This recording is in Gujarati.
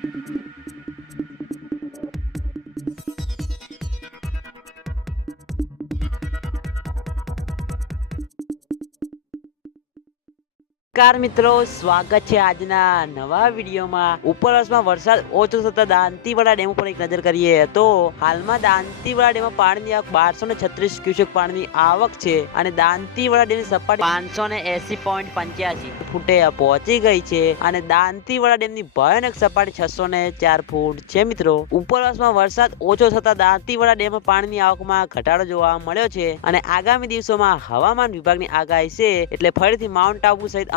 Thank you. નમસ્કાર મિત્રો, સ્વાગત છે આજના નવા વિડીયોમાં. ઉપરવાસમાં વરસાદ ઓછો થતા દાંતીવાડા ડેમ ઉપર એક નજર કરીએ તો હાલમાં દાંતીવાડા ડેમમાં પાણીની આવક બારસો ને છત્રીસ ક્યુસેક પાણીની આવક છે અને દાંતીવાડા ડેમની સપાટી પાંચસો ને એસી પોઈન્ટ પંચ્યાસી ફૂટે પહોંચી ગઈ છે અને દાંતીવાડા ડેમની ભયાનક સપાટી છસો ને ચાર ફૂટ છે મિત્રો. ઉપર વર્ષમાં વરસાદ ઓછો થતા દાંતીવાડા ડેમમાં પાણીની આવકમાં ઘટાડો જોવા મળ્યો છે અને આગામી દિવસોમાં હવામાન વિભાગની આગાહી છે એટલે ફરીથી માઉન્ટ આબુ સહિત